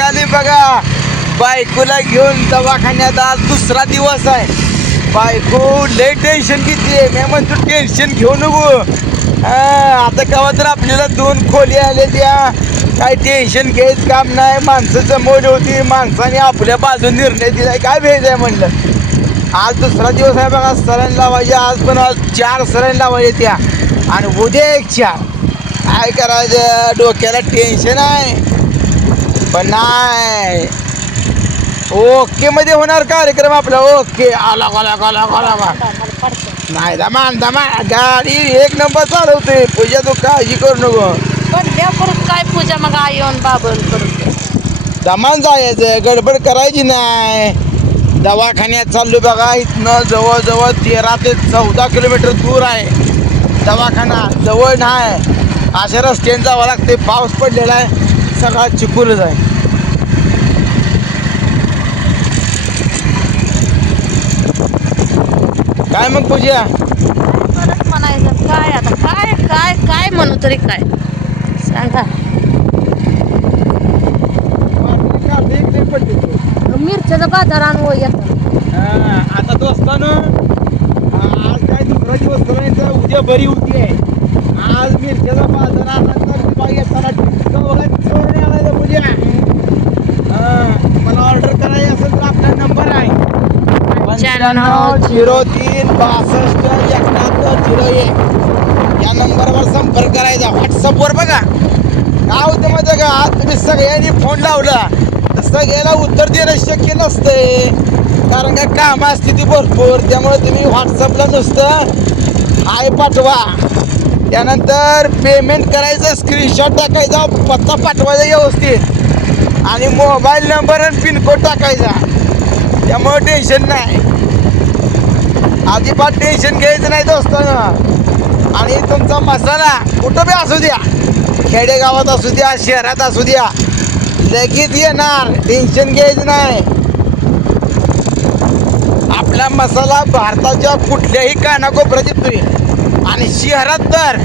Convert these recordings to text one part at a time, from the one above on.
निघाली बघा बायकोला घेऊन दवाखान्यात आज दुसरा दिवस आहे. बायको लय टेन्शन किती आहे मी म्हणतो टेन्शन घेऊ नको. आता केव्हा तर आपल्याला दोन खोली आले त्या काय टेन्शन घ्यायचं काम नाही. माणसं जमवली होती. माणसाने आपल्या बाजून निर्णय दिलाय. काय भेज आहे म्हणलं. आज दुसरा दिवस आहे बघा सरण लावायचे. आज पण आज चार सरण लावायचे त्या. आणि उद्या एक चार. काय करायचं? डोक्याला टेन्शन आहे. पण नाही. ओके मध्ये होणार कार्यक्रम आपला. ओके. आला आला आला आला आला. नाही दमान दमान गाडी एक नंबर चालवते. पूजा तू काळजी करू नको. पण द्या परत काय पूजा मग आई येऊन बाबन करून दमान जायचं गडबड करायची नाही. दवाखान्यात चाललो बघा. इथनं जवळजवळ तेरा ते चौदा किलोमीटर दूर आहे. दवाखाना जवळ नाही. अशा रस्त्याने जावं लागते पाऊस पडलेला आहे. सगळा चिकूलच आहे. काय मग पूजा? परत म्हणायचं काय आता? काय काय काय म्हणू तरी काय? सांगा. मिरच्याचा बाजार आणू येतात हा, आता दोस्तानो आज काय दुसरा दिवस करायचा उद्या बरी होती. आहे आज मिरच्याचा बाजार आला तर बाई येताना पूजा हा, मला ऑर्डर करायची असेल तर आपला नंबर आहे. पंच्याण्णव झिरो तीन बासष्ट एकाहत्तर झिरो एक. या नंबरवर संपर्क करायचा. व्हॉट्सअपवर बघा. काय होतं माहिती का आज तुम्ही सगळ्यांनी फोन लावला. तर सगळ्याला उत्तर देणं शक्य नसतंय कारण का कामं असते ती भरपूर. त्यामुळे तुम्ही व्हॉट्सअपला नुसतं हाय पाठवा. त्यानंतर पेमेंट करायचं स्क्रीनशॉट टाकायचा पत्ता पाठवायचा व्यवस्थित. आणि मोबाईल नंबर आणि पिनकोड टाकायचा. त्यामुळे टेन्शन नाही. अजिबात टेन्शन घ्यायचं नाही दोस्त आणि तुमचा मसाला कुठं बी असू द्या. खेडेगावात असू द्या शहरात असू द्या. लगेच येणार. टेन्शन घ्यायचं नाही. आपला मसाला भारताच्या कुठल्याही कानाकोपऱ्यात येतोय. आणि शहरात तर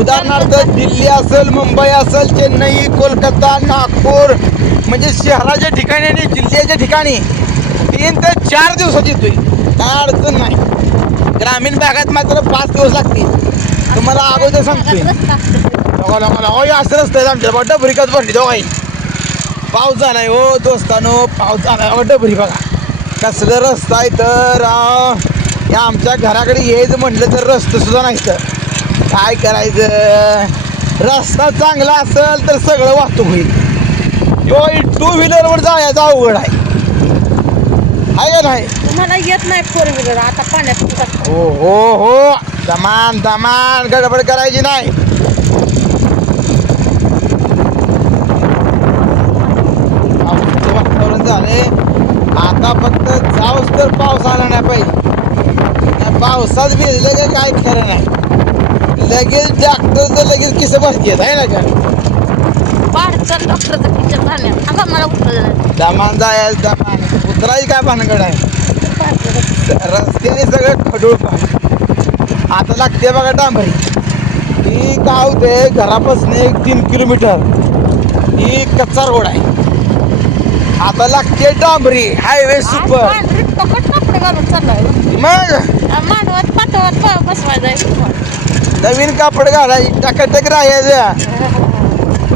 उदाहरणार्थ दिल्ली असेल मुंबई असेल चेन्नई कोलकाता नागपूर म्हणजे शहराच्या ठिकाणी आणि जिल्ह्याच्या ठिकाणी तीन ते चार दिवसात येतोय. काय अडचण नाही. ग्रामीण भागात मात्र पाच दिवस लागतील. तुम्हाला अगोदर सांगतोय. नको नको असं रस्ते आमच्या बड्डा भरिकाच भरली काही पाऊस झालाय हो दोस्तानो पाऊस झालाय. बड्डा भरी बघा. कसलं रस्ता आहे तर या आमच्या घराकडे यायचं म्हटलं तर रस्ता सुद्धा नाही तर. काय करायचं? रस्ता चांगला असेल तर सगळं वाहतूक होईल. किंवा टू व्हीलरवर जायचं अवघड आहे. आहे का नाही? तुम्हाला येत नाही फोर व्हीलर आता पाण्यात हो हो हो. दमान दमान गडबड करायची नाही. पावसाचं वातावरण झालंय. आता फक्त जाऊच तर पाऊस आला नाही पाहिजे. पावसात भिजलं का काय खरं नाही. लगेच डॉक्टर तर लगेच किस भरती आहे ना का? बाहेरचं डॉक्टरचं किचन मला. दमान जायचं दमान. उतरायची काय भानगड आहे? रस्त्याने सगळं खडूळ पाणी आता लागते बघा डांबरी. ही काय होते घरापासून एक तीन किलोमीटर. ही कच्चा रोड आहे. आता लागते डांबरी हायवे सुपर. मग? मांडवत पाठवत बसवायचं नवीन कापड घालायची टकाटक राहायचं.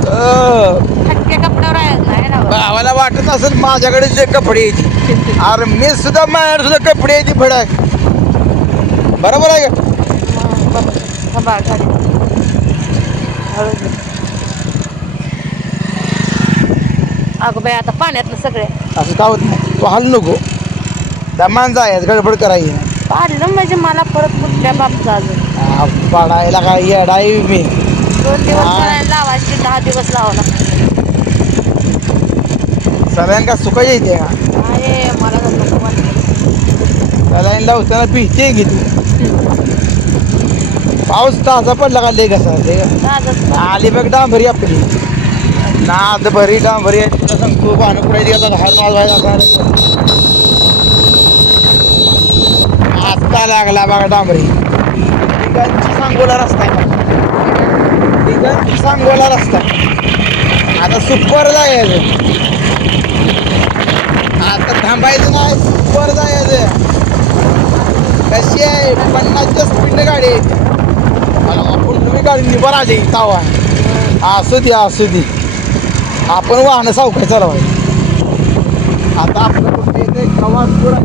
अं, हटके कपड्यावर आहे भावाला वाटत असेल माझ्याकडे जे कपडे येते अरे मी सुद्धा माझ्याकडे सुद्धा कपडे येते फडक बरोबर आहे का. अगं बाई आता पाण्यातलं सगळे. असं का होत नाही? तू हल नको. दमान जायचं गडबड करायची. पाडलं म्हणजे मला परत कुठल्या बाबचा अजून? आ, पाडायला काय येडाई मी. दोन दिवस हा. करायला लावायची दहा दिवस लावायला सगळ्यांका सुखायची येते का? आहे मला वाटतं. सलाईन लावताना पिहते घे तू. पाऊस ताजा पडला का लय कसा लय ताजंच आली बघ डांबरी आपली. नाद भरी डांबरी आहे. तुला सांगतो पाणपुरायची आता घाल माजवायला रस्ता लागला बघा डांबरी? तिघांची सांगोला रस्ता आहे. सांगोला रस्ता आता सुपर जायचं. आता थांबायचं नाही सुपर जायचं. कशी आहे? पन्नासच्या स्पीडने गाडी. आहे ती. मला आपण गाडी निभार आली तावा असू दे असू दे. आपण वाहनं सावकाश चालवाय आता आपण कुठे येते खवा पुरा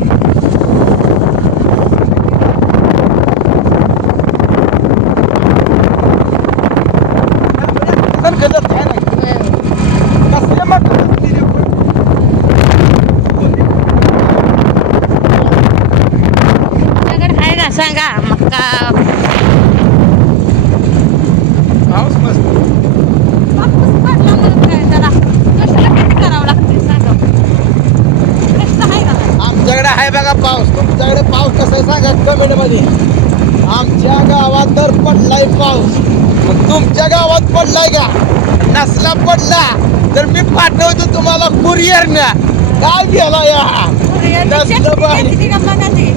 कसं काय नाही कसल्या मग तुझ्याकडे आहे का सांगा मक्का पाऊस मस्त कापूस काढला म्हणून काय त्याला कशाला किती करावं लागते सांगा कष्ट आहे का आमच्याकडे आहे बघा पाऊस तुमच्याकडे पाऊस आहे सांगा कमेंटमध्ये आमच्या गावात तर पडलाय पाऊस. मग तुमच्या गावात पडलाय का? नसला पडला तर मी पाठवतो तुम्हाला कुरिअर ना काय गेला या? नसलं. किती का बघा ते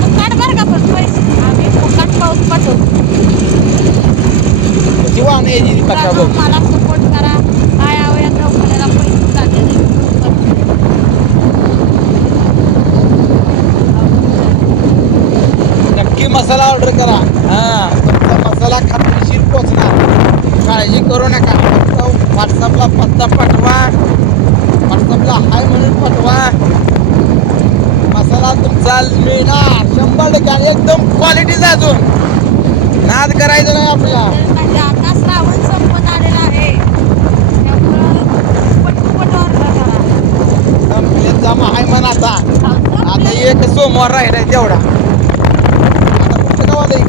फुकट बरं का पण पैसे आम्ही फुकट पाऊस पाठवतो जीवा नाही यायची ती कथा बघ मला सपोर्ट करा काय हवं या दवाखान्याला पैसे जाते नक्की मसाला ऑर्डर करा. हा. तुमचा मसाला खात्रीशीर पोचणार. काळजी करू नका. फक्त व्हॉट्सअपला पत्ता पाठवा. व्हॉट्सअपला हाय म्हणून पाठवा. मसाला तुमचा मिळणार. शंभर टक्के आणि एकदम क्वालिटीचा अजून. नाद करायचं नाही आपल्याला म्हणजे आता श्रावण संपत आलेला आहे. त्यामुळं पटपट ऑर्डर करा. संपलेत जमा आहे म्हणा आता. आता एक सोमवार राहिलाय तेवढा आता कुठच्या गावात आहे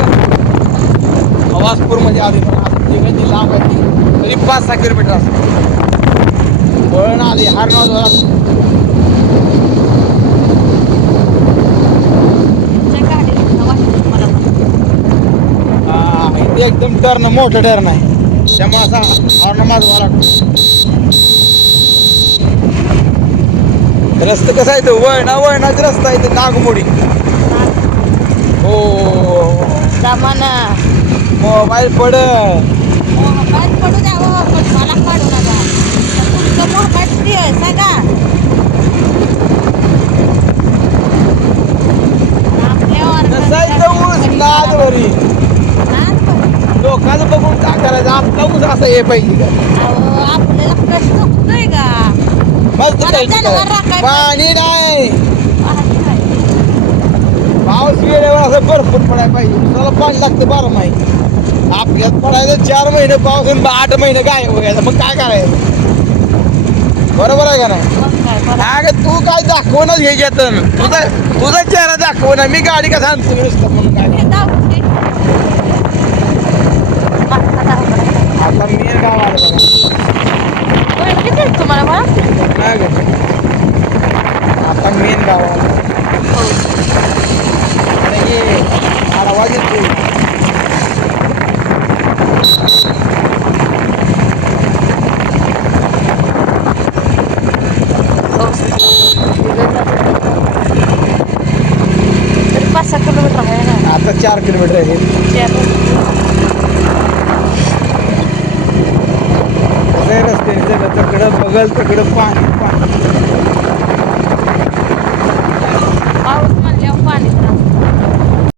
का आली पण लांब आहे. ती. तरी पाच सहा किलोमीटर असते. वळण आली हारगाव तुमच्या गाडीला एकदम टर्न मोठं टर्न आहे त्यामुळे असा हॉर्न मारवा लागतो रस्ता कसा आहे तो वळणा वळणाच रस्ता आहे तो नागमोडी. हो. सामान मोबाईल पड. मोबाईल पडू द्यावं पण मला काढू नका. तुमचं मोबाईल फ्री आहे सांगा. लोकांचं बघून काय करायचं? आपला ऊस असा हे पाहिजे आपल्याला प्रश्न होतोय का. पाणी नाही. पाऊस वेळेवर असं भरपूर पडायला पाहिजे. उसाला पाणी लागतं बारा महिने आपल्यात पडायचं चार महिने आणि आठ महिने काय बघायचं मग काय करायचं? बरोबर आहे का नाही? काय. अगं तू काय दाखवणच घ्यायच्यात तुझा तुझा चेहरा दाखव ना मी गाडी कसा आणतो म्हणून काय? हे. आता मेन गाव आलं तुम्हाला नाही गं. आता मेन गाव आलं. आणि हे आवाज येतो तरी पाच सहा किलोमीटर आहे ना? आता चार किलोमीटर आहे. रस्ते तकडं बगल तकडं पाणी पाणी.